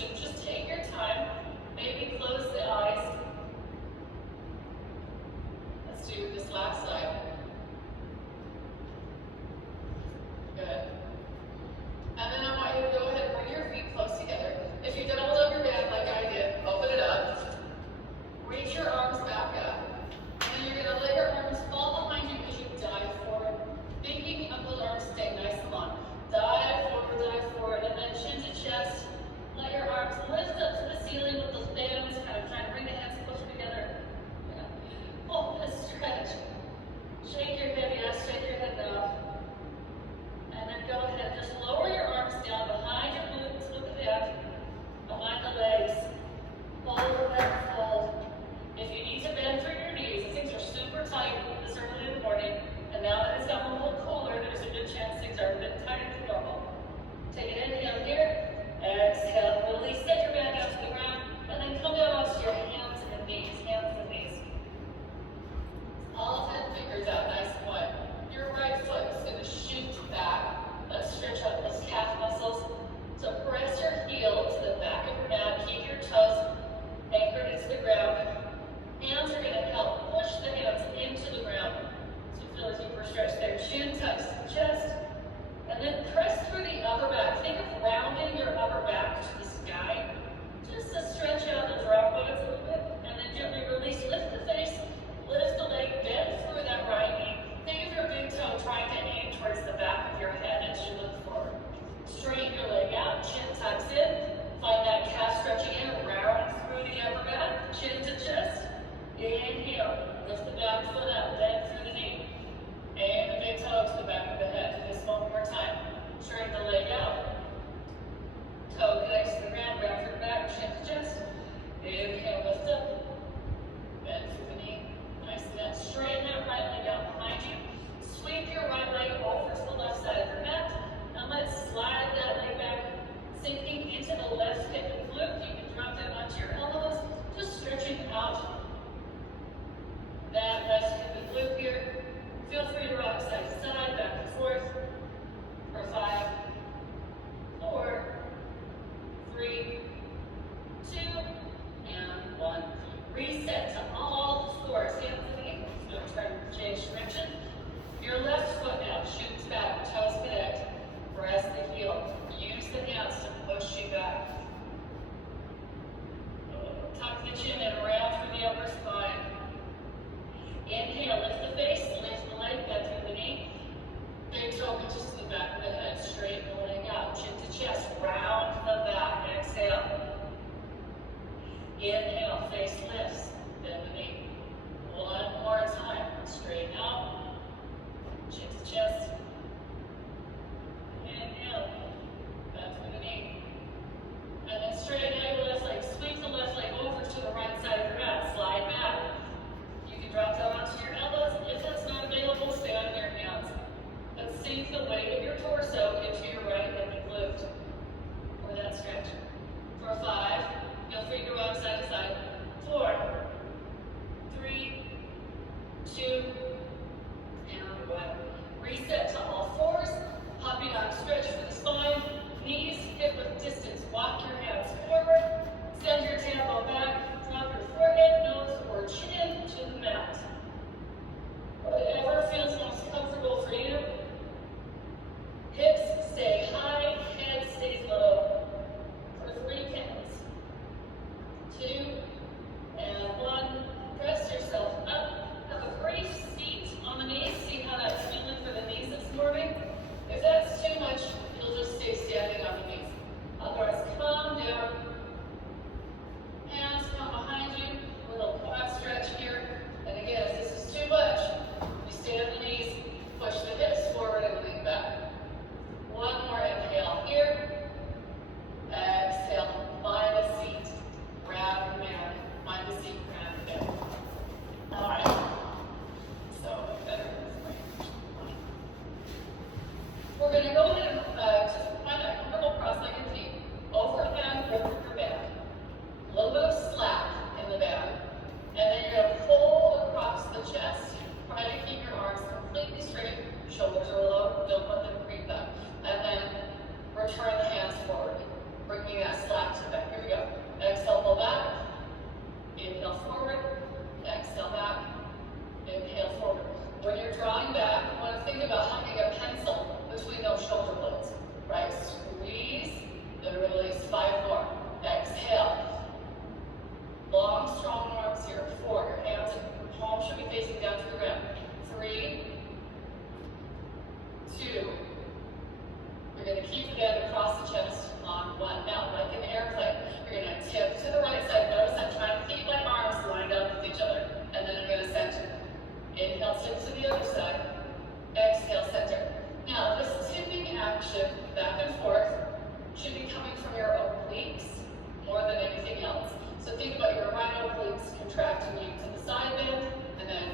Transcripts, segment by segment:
should just take your time. Maybe close the eyes. Let's do this last side. Good. And then I want you to go ahead and bring your feet close together. If you doubled up your band like I did, open it up. Reach your arms back up. And then you're going to let your arms fall behind you as you dive forward. Thinking of those arms stay nice and long. Dive forward, and then chin to chest. Let your arms lift up to the ceiling with those bands, kind of trying to bring the hands closer together. Yeah. Pull this stretch. Shake your head, yes, shake your head down. And then go ahead, just lower your arms down behind your glutes with the band, behind the legs. Fold and fold. If you need to bend through your knees, things are super tight this early in the morning. And now that it's gotten a little cooler, there's a good chance things are a bit tighter than normal. Take an inhale here. Exhale. Release. Set your back out to the ground. And then come down onto your hands and knees. Hands and knees. All 10 fingers out nice and wide. Your right foot is going to shoot back. Let's stretch out those calf muscles. So press your heel to the back of your mat. Keep your toes anchored into the ground. Hands are going to help push the hands into the ground. So feel a deeper stretch there. Chin tucks the chest. And then press through the upper back. Think of rounding your upper back to the sky. Just to stretch out those round bones a little bit. And then gently release. Lift the face. Lift the leg. Bend through that right knee. Think of your big toe trying to aim towards the back of your head as you look forward. Straighten your leg out. Chin tucks in. Find that calf stretching in. Round through the upper back. Chin to chest. Inhale. Lift the back foot up. Bend through the knee. And the big toe to the back of the head. Do this one more time. Straighten the leg out. Toe connects to the ground. Round through the back. Chin to chest. Inhale. Lift up. Bend through the knee. Nice and then straighten that right leg out behind you. Sweep your right leg over to the left side of your mat. And let's slide that leg back. Sinking into the left hip and glute. You can drop that onto your elbows. Just stretching out that left hip and glute here. Feel free to rock side to side, back and forth for 5, 4, 3, 2, and 1. Reset to all fours. Hands and knees. So try to change direction. Your left foot now So think about your right obliques contracting you to the side bend, and then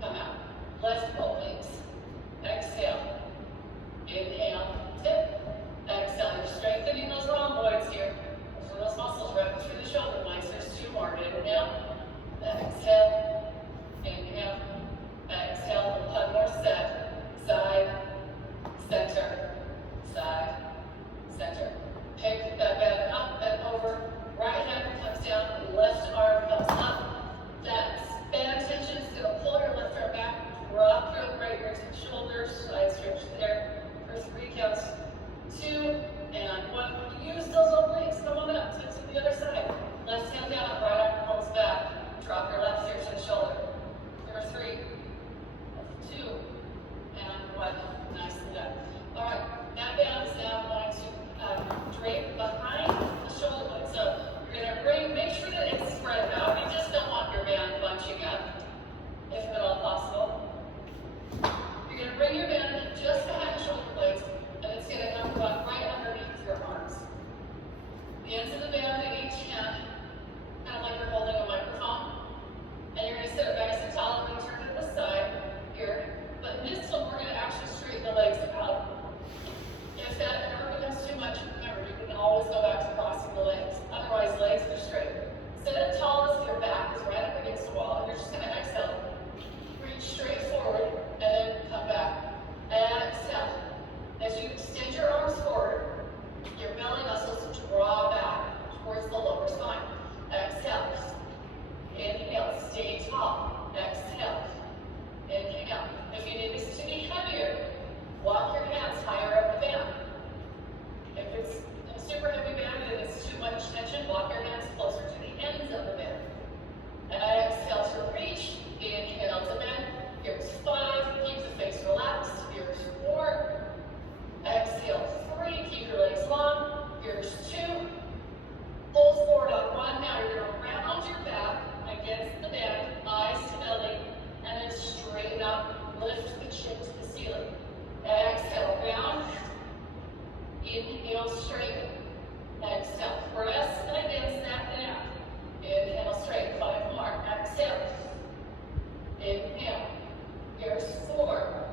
come out. Left obliques. Exhale. Inhale, tip. Exhale, you're strengthening those rhomboids here. Those are those muscles right through the shoulder blades. There's 2 more. Inhale. Exhale. Inhale. Exhale. 1 more set. Side. Center. Side. Center. Pick that bend up and over. Right hand comes down. Left arm comes up. That band tension is going to pull your left arm back. Drop your right ear to the shoulders. Side stretch there. For 3 counts. 2 and 1. Use those obliques. Come on up. Take to the other side. Left hand down. Right arm pulls back. Drop your left ear to the shoulder. For 3. 2 and 1. Nicely done. All right. That band is now going to drape behind the shoulder blade. So you're going to make sure that it's spread out. You just don't want your band bunching up, if at all possible. You're going to bring your band just behind the shoulder blades, and it's going to come right underneath your arms. The ends of the band in each hand, kind of like you're holding a microphone. And you're going to sit up nice and tall and turn to the side here. But in this one, we're going to actually straighten the legs out. If that ever becomes too much, remember, you can always go back to crossing the legs. Otherwise, legs are straight. Sit up tall as your back is right up against the wall, and you're just going to exhale. Reach straight forward, and then come back. Exhale. As you extend your arms forward, your belly muscles draw back towards the lower spine. Exhale. Inhale. Stay tall. Exhale. Inhale. If you need this to be heavier, walk your hands higher up the band. If it's a super heavy band and it's too much tension, walk your hands closer to the ends of the band. And exhale to reach. Inhale to bend. Here's 5. Keep the face relaxed. Here's 4. Exhale 3. Keep your legs long. Here's 2. Pull forward on 1. Now you're going to round your back against the band, eyes to belly, and then straighten up. Lift the chin to the ceiling. Exhale, round. Inhale, straighten. Exhale, press against that band. Inhale, straight. 5 more. Exhale. Inhale. Here's 4.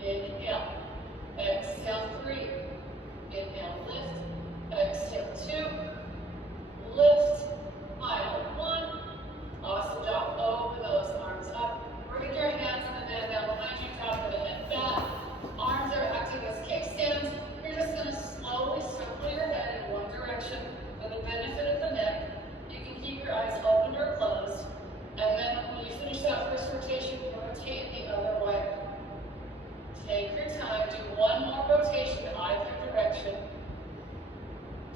Inhale. Exhale, 3. Inhale, lift. Exhale, 2. Lift. Final 1. Awesome job. Open those arms up. Bring your hands in the band down behind you, top of the head back. Arms are acting as kickstands. You're just going to slowly circle your head in one direction for the benefit of the neck. You can keep your eyes open or closed. And then when you finish that first rotation, rotate the other way. Take your time. Do 1 more rotation in either direction.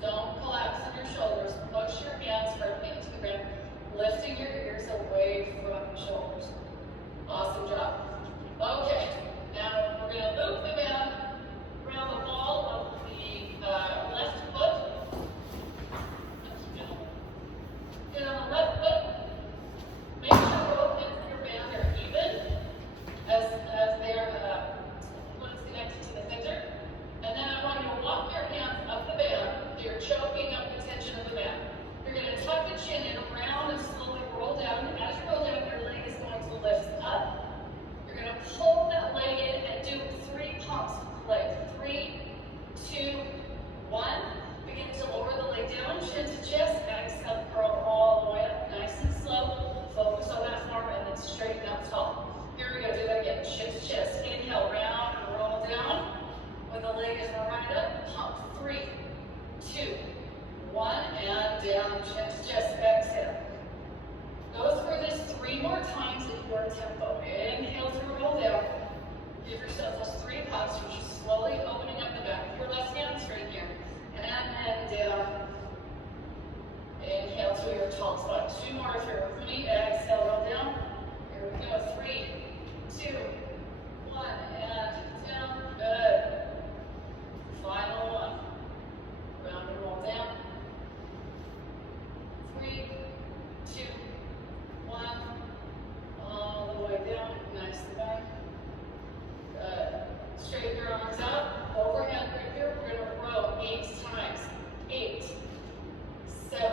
Don't collapse on your shoulders. Push your hands firmly into the ground, lifting your ears away from the shoulders. Awesome job. Okay, now we're going to loop the band around the ball of the left foot. Get on the left foot. Make sure both ends of your band are even as they're one's connected to the center. And then I want you to walk your hands up the band. You're choking up the tension of the band. You're going to tuck the chin in around and slowly roll down. And as you roll down, your leg is going to lift up. You're going to pull that leg in and do 3 pumps with the leg. 3, 2, 1. Begin to lower the leg down, chin to chest. Exhale, curl all the way up, nice and slow. Focus on that form and then straighten up tall. Here we go. Do that again. Chin to chest. Inhale, round and roll down. When the leg is right up, pump. 3, 2, 1, and down, chin to chest. Exhale. Go through this 3 more times at your tempo. Inhale to roll down. Give yourself those 3 pumps. You're just slowly opening up the back of your left hamstring here. And then down. Inhale to your tall spot. 2 more if you're with me. Exhale, roll down. Here we go. 3, 2, 1, and down. Good. Final 1. Round and roll down. 3, 2, 1. All the way down. Nicely back. Good. Straighten your arms out. Overhand grip here. We're going to row 8 times. 8, 7,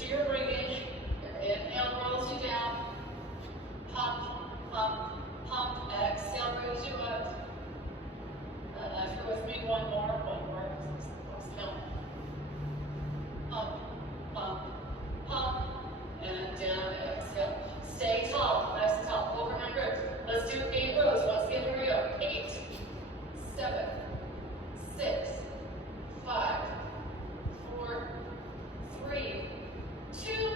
to your breathing. Your inhale rolls you down. Pump, pump, pump. Exhale moves you up. If you're with me, one more. Let's count. Pump, pump, pump, and down. Exhale. Stay tall, nice and tall. Overhand grip. Let's do 8 rows. Once again, here we go. 8, 7, 6, 5, 4, 3, 2,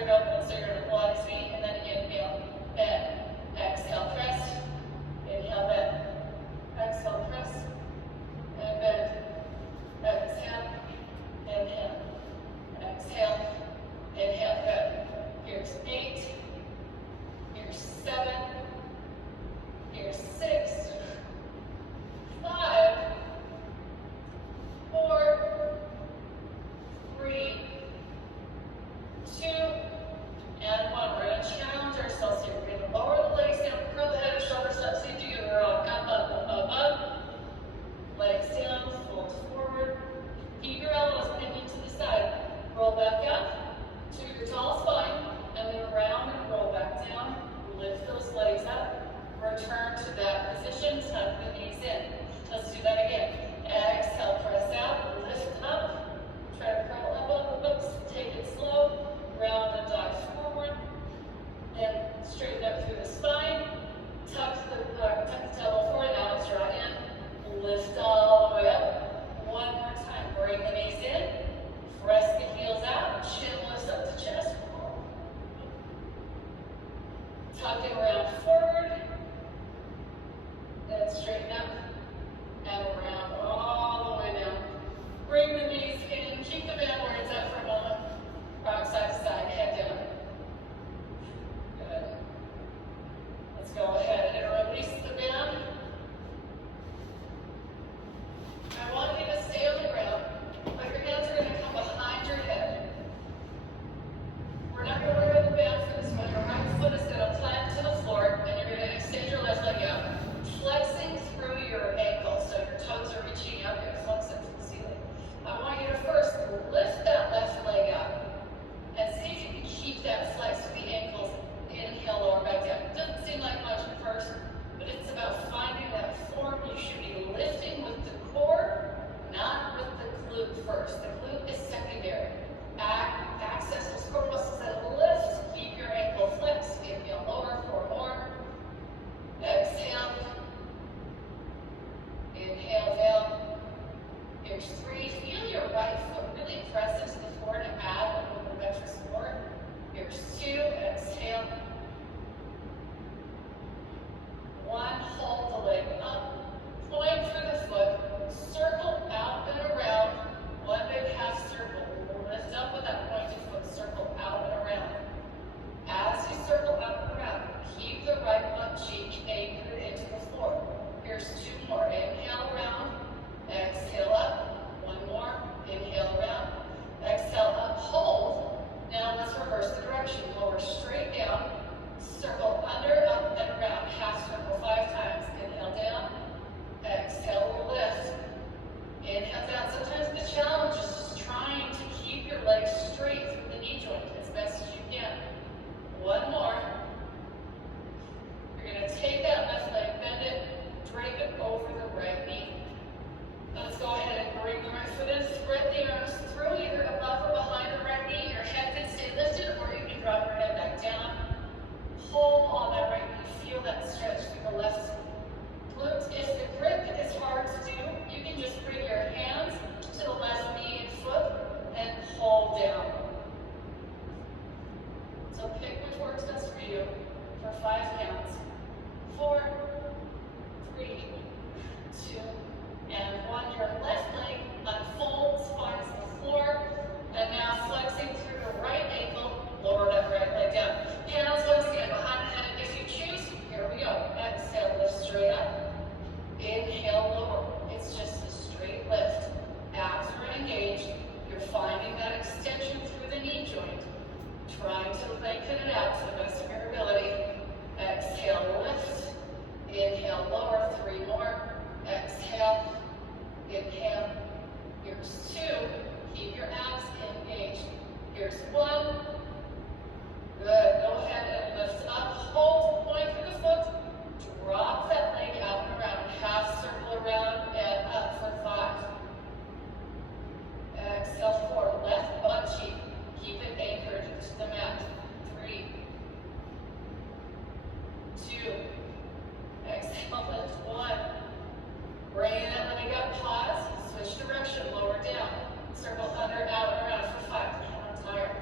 start open, so you're gonna Pilates feet, and then inhale, bend. Exhale, press. Inhale, bend. Exhale, press. And bend. Exhale. Inhale. Exhale. Inhale, bend. Here's 8. Here's 7. Here's 6. 5. 4. 3. 2. And 1. We're going to challenge ourselves here. We're going to lower the legs down, curl the head and shoulders up. Same thing, you're up, up. Legs down, fold forward. Keep your elbows pinning to the side. Roll back up to your tall spine, and then around and roll back down. Lift those legs up. Return to that position. Tuck the knees in. Let's do that again. Exhale, press out, lift up. Try to curl up. Take it slow. Round and dive forward. And straighten up through the spine. Tuck the tailbone forward. Now let's draw in. Lift all the way up. One more time. Bring the knees in. Press the heels out. Chin lifts up to chest. Tuck and round forward. Then straighten up and round all the way down. Bring the knees in. Keep the band where it's at for a moment. Rock side to side. Head down. Good. Let's go ahead and release the band. I want you to stay on the ground, but your hands are going to come behind your head. We're not going to worry about the band for this one. Your right foot is going to plant to the floor, and you're going to extend your left leg out, flexing through your ankles, so your toes are reaching out, you're flexing to the ceiling. I want you to first lift that left leg up, and see if you can keep that flex with the ankles. Inhale, lower back down. It doesn't seem like much at first, but it's about finding that form. You should be lifting with the core, not with the glute first. The glute is secondary. Access those core muscles and lift. Keep your ankle flexed. Inhale, lower, 4 more. Exhale. Inhale down. Here's 3. Feel your right foot really press into the floor to add a little bit of extra support. Here's 2. Exhale. 1. Hold the leg up. Point through the foot. Circle out and around. One big half circle. Lift up with that pointed foot. Circle out and around. As you circle out and around, keep the right butt cheek anchored into the floor. Here's 2 more. Inhale around. Exhale up. 1 more. Inhale around. Exhale up. Hold. Now let's reverse the direction. Lower straight down. Circle under, up, and around. Half circle 5 times. Inhale down. Exhale, lift. Inhale down. Sometimes the challenge is just trying to keep your legs straight through the knee joint as best as you can. 1 more. You're going to take that left leg, bend it, drape it over the right knee. Let's go ahead and bring the right foot in. Spread the arms through, either above or behind the right knee. Your head can stay lifted, or you can drop your head back down. Pull on that right knee. Feel that stretch through the left glute. If the grip is hard to do, you can just bring your hands to the left knee and foot and pull down. So pick which works best for you for 5 counts. 4, 3, 2, and 1. Your left leg unfolds, finds the floor, and now flexing through the right ankle, lower that right leg down. Hands once again behind the head if you choose. Here we go. Exhale, lift straight up. Inhale, lower. It's just a straight lift. Abs are engaged. You're finding that extension through the knee joint. Trying to lengthen it out to the best of your ability. Exhale, lift. Inhale, lower. 3 more. Exhale. Inhale. Here's 2. Keep your abs engaged. Here's 1. Good. Go ahead and lift up. Hold. Point through the foot. Drop that leg out and around. Half circle around and up for 5. Exhale, 4. Left butt cheek. Keep it anchored to the mat. 3, 2. Exhale, lift. 1. Bring that leg up. Pause. Switch direction. Lower down. Circle under, out, and around for 5. I'm tired.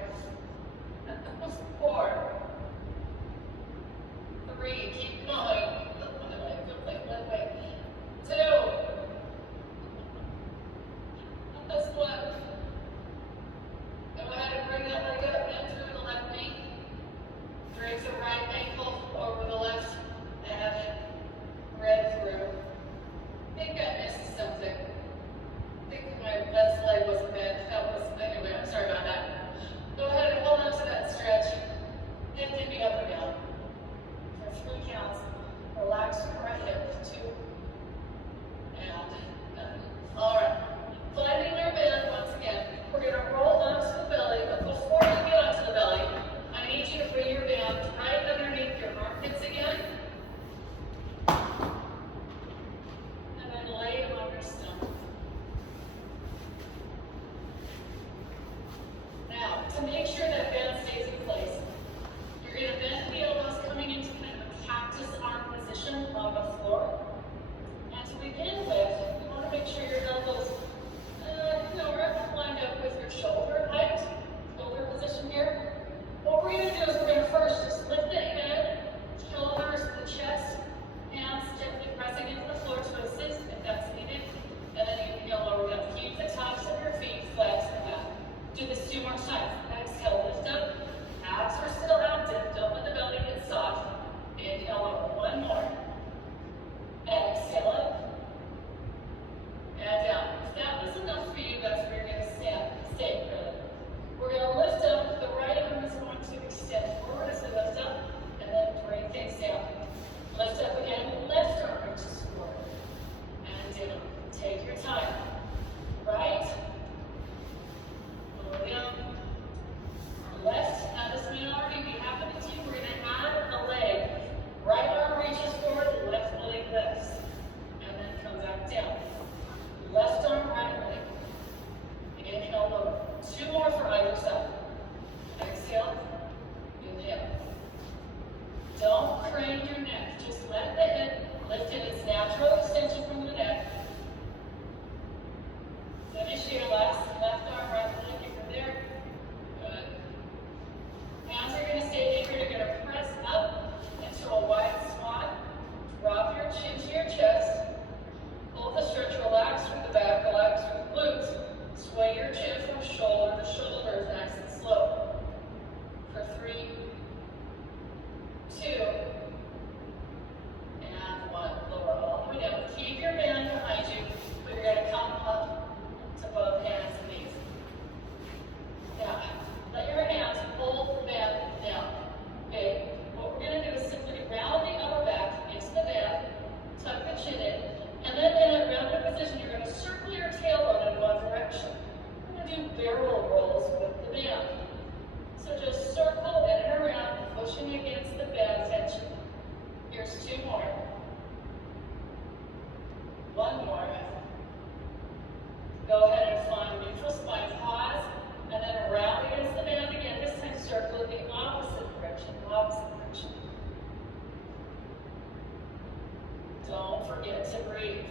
forget to breathe.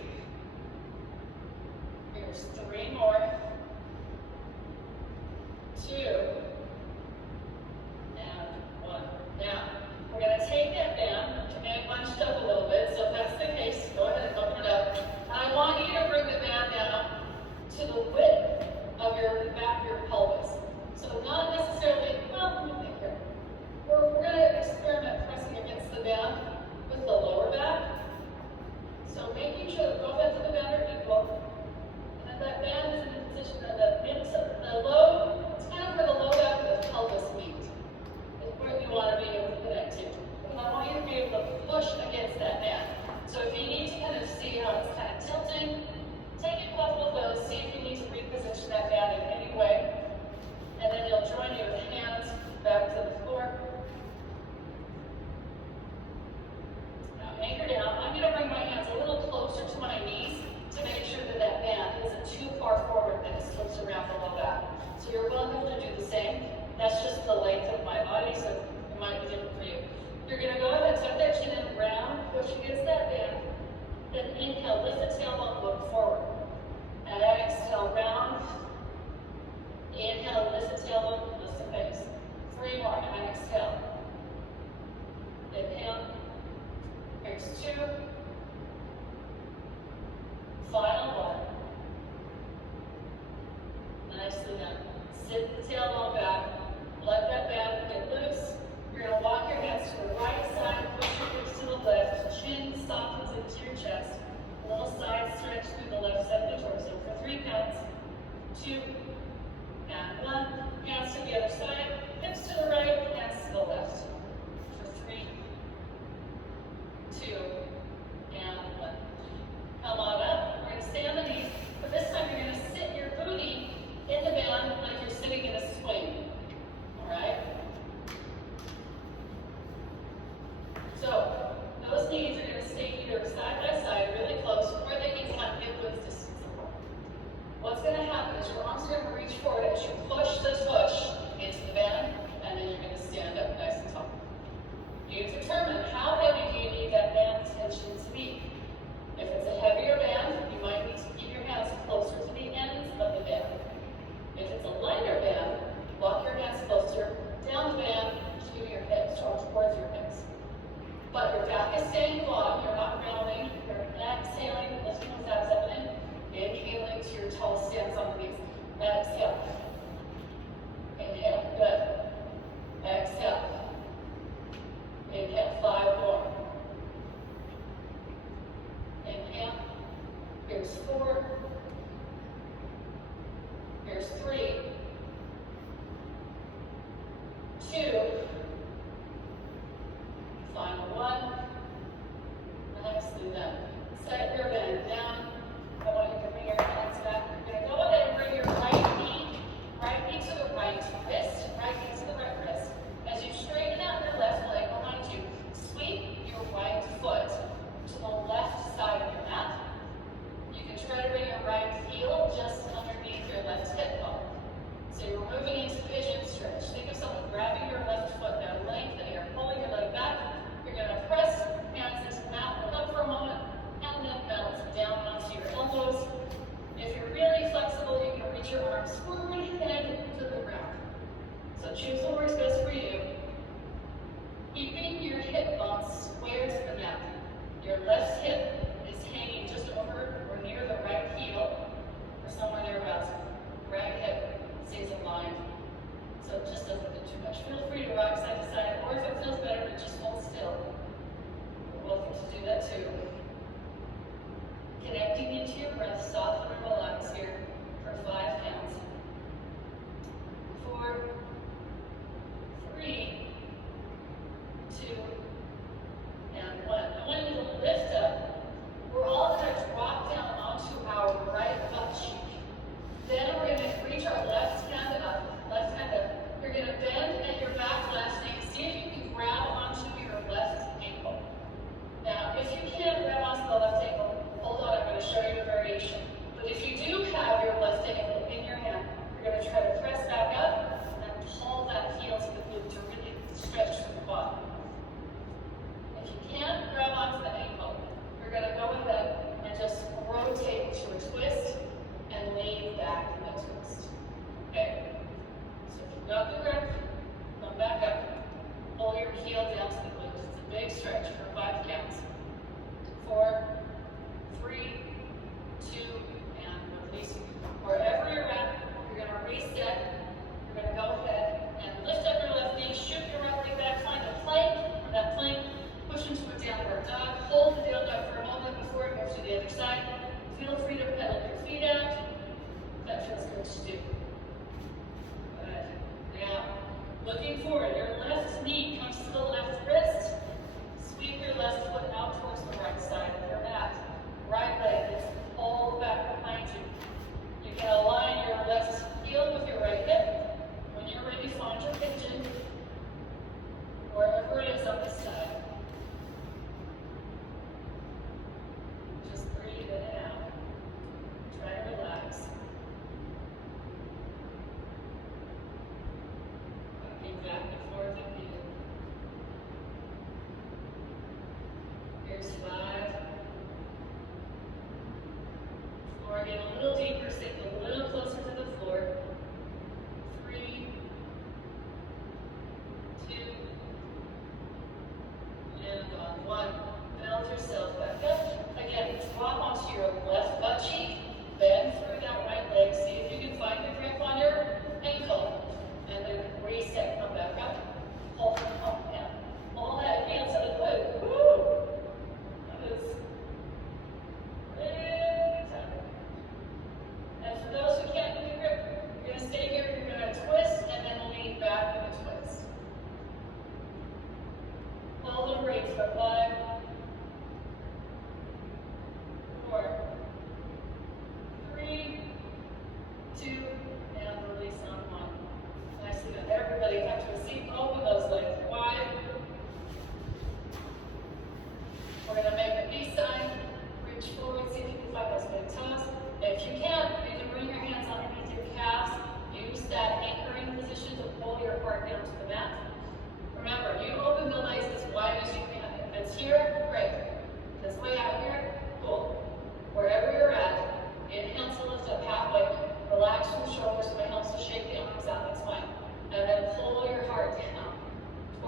Here's 3 more. 2. And 1. Now, we're going to take that band. You may have bunched up a little bit, so if that's the case, go ahead and open it up. And I want you to bring the band down to the width of your back of your pelvis. So not necessarily, well, let me think here. We're going to experiment pressing against the band with the lower back. So making sure that both ends of the band are equal. And that band is in the position that the low, it's kind of where the low back of the pelvis meet. It's where you want to be able to connect to. And I want you to be able to push against that band. So if you need to kind of see how it's kind of tilting, take a couple of those, see if you need to reposition that band in any way. And then you'll join me with hands back to the floor. Now anchor down. I'm going to bring my hands a little closer to my knees to make sure that that band isn't too far forward that it slips around the low back. So you're welcome to do the same. That's just the length of my body, so it might be different for you. You're going to go ahead and tuck that chin in round, push against that band. Then inhale, lift the tailbone, look forward. And exhale, round. Inhale, lift the tailbone, lift the face. 3 more, and exhale. Inhale. Here's 2. Final 1. Nicely done. Sit the tailbone back. Let that band get loose. You're going to walk your hands to the right side, push your hips to the left. Chin softens into your chest. A little side stretch through the left side of the torso for 3 counts. 2. And 1. Hands to the other side. Hips to the right, hands to the left. For 3, 2, and 1. Come on up. We're going to stay on the knees. But this time you're going to sit your booty in the band like you're sitting in a swing. Alright? So, those knees are going to stay either side by side, really close, or they can have hip width distance apart. What's going to happen is your arms are going to reach forward as you push the tush into the band, and then you're going to stand up nice and tall. You determine how heavy do you need that band tension to be. If it's a heavier band, you might need to keep your hands closer to the ends of the band. If it's a lighter band, walk your hands closer down the band to your hips, or towards your hips. But your back is staying long, you're not rounding, you're exhaling, lifting those abs up and in, inhaling to your tall stance on the knees. Exhale. Inhale, good. Exhale. Inhale, 5 more. Inhale. Here's 4. Here's 3. 2. Final 1. Nicely done. Set your bend down. I want you to bring your hands back. You're going to go ahead and bring your right knee to the right wrist, right knee to the right wrist. As you straighten out your left leg behind you, sweep your right foot to the left side of your mat. You can try to bring your right heel just underneath your left hip bone. So you're moving into pigeon stretch. Think of someone grabbing your left foot at length and you're pulling your leg back. You're going to press hands into the mat, look up for a moment, and then melt down onto your elbows. If you're really flexible, you can reach your arms forward, head to the ground. So choose what works best for you. Keeping your hip bones square to the mat. Your left hip is hanging just over or near the right heel, or somewhere thereabouts. Right hip stays aligned, so it just doesn't get too much. Feel free to rock side to side, or if it feels better to just hold still. You're welcome to do that too. Connecting into your breath, soften and relax here for 5 counts. 4, 3, 2, and 1. I want you to lift up. We're all going to drop down onto our right butt cheek. Then we're going to reach our left hand up. You're going to bend at your back last knee. See if you can grab onto your left ankle. Now, if you can't grab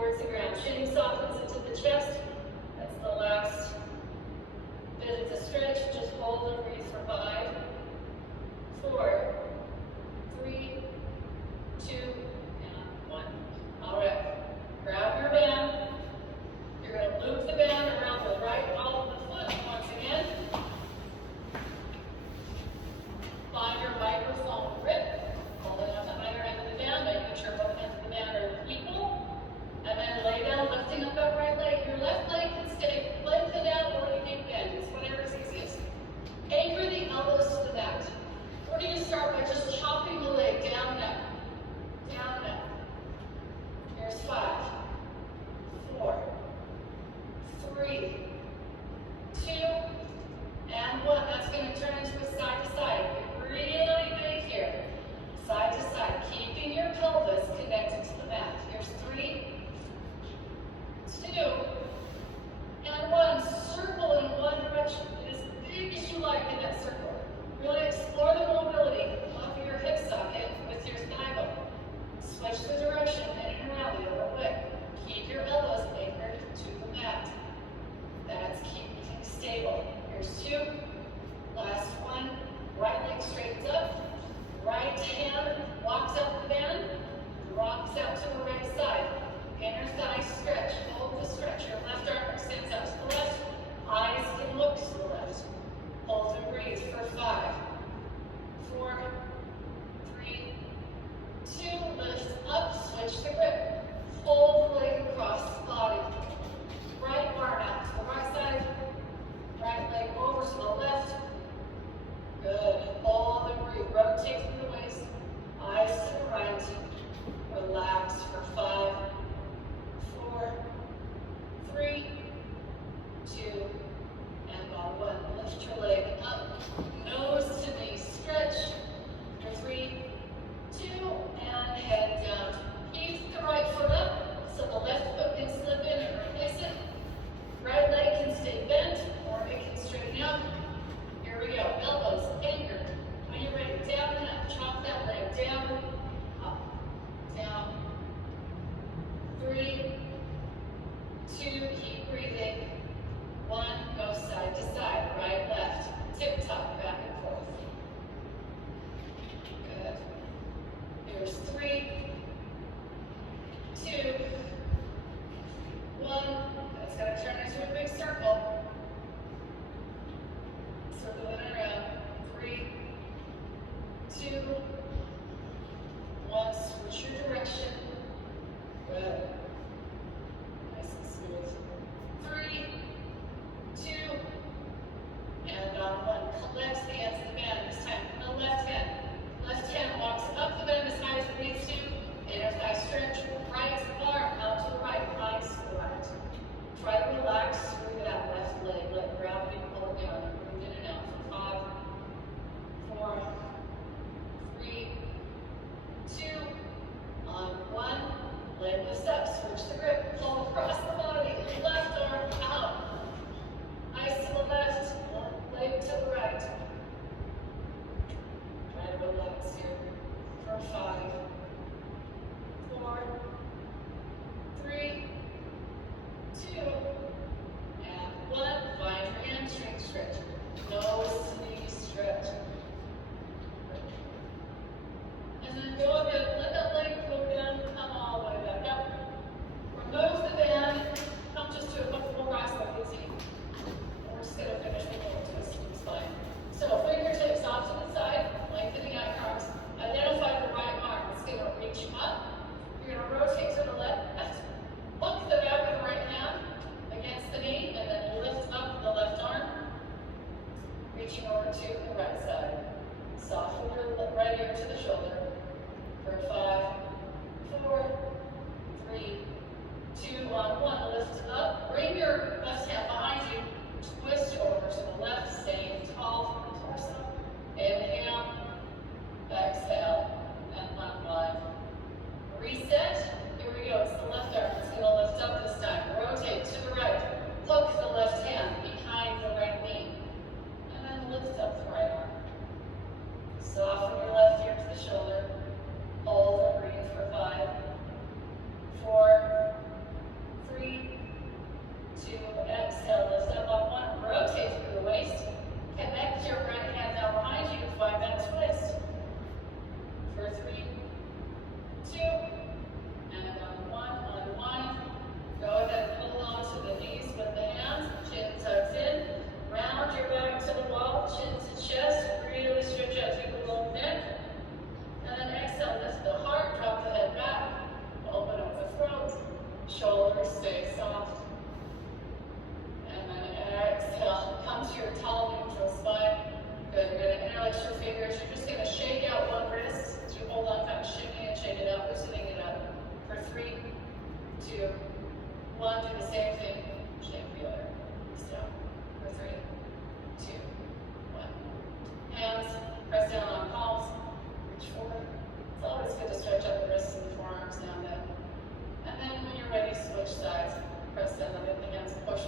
towards the ground. Chin softens into the chest. That's the last bit of the stretch. Just hold and breathe for 5, 4, 3, 2, and 1. All right. Grab your band. You're going to loop the band around the right ball of the foot once again. Find your microphone grip. Hold it up to either end of the band, making sure both ends of the band are equal. And then lay down, lifting up that right leg. Your left leg can stay lengthened out or you can bend. It's whatever's easiest. Anchor the elbows to the mat. We're going to start by just chopping the leg down and up. Down and up. Here's 5, 4, 3, 2, and 1. That's going to turn into a side to side. Get really big here. Side to side. Keeping your pelvis connected to the mat. Here's 3, 2, and 1. Circle in one direction. Get as big as you like in that circle. Really explore the mobility of your hip socket with your thigh bone. Switch the direction in and around the other way. Keep your elbows anchored to the mat. That's keeping things stable. Here's 2. Last one. Right leg straightens up. Right hand walks up the band. Rocks out to the right side. Inner thigh stretch. Hold the stretch. Your left arm extends out to the left. Eyes can look to the left. Hold and breathe for 5, 4, 3, 2. Lift up. Switch the grip. Hold the leg across the body. Right arm out to the right side. Right leg over to the left. Good. Hold and breathe. Rotate through the waist. Eyes to the right. Relax for 5, 4, 3, 2, and on 1. Lift your leg up. Nose to knee. Stretch. For 3, 2, and head down. Keep the right foot up so the left foot can slip in and replace it. Right leg can stay bent or it can straighten out. Here we go. Elbows anchored. When you're ready, down and up. Chop that leg down, up, down. 3, 2, keep breathing. 1, go side to side, right, left. Tip top, back and forth. Good. Here's 3, 2, 1. That's going to turn into a big circle. Circle it around. 3, 2, 1. Switch your direction. Good. Nice and smooth. 3, 2, and on 1. Collect One, do the same thing, shake the other. Release down. For 3, 2, 1. Hands, press down on palms, reach forward. It's always good to stretch out the wrists and the forearms now and then. And then when you're ready, switch sides. Press down, let the hands push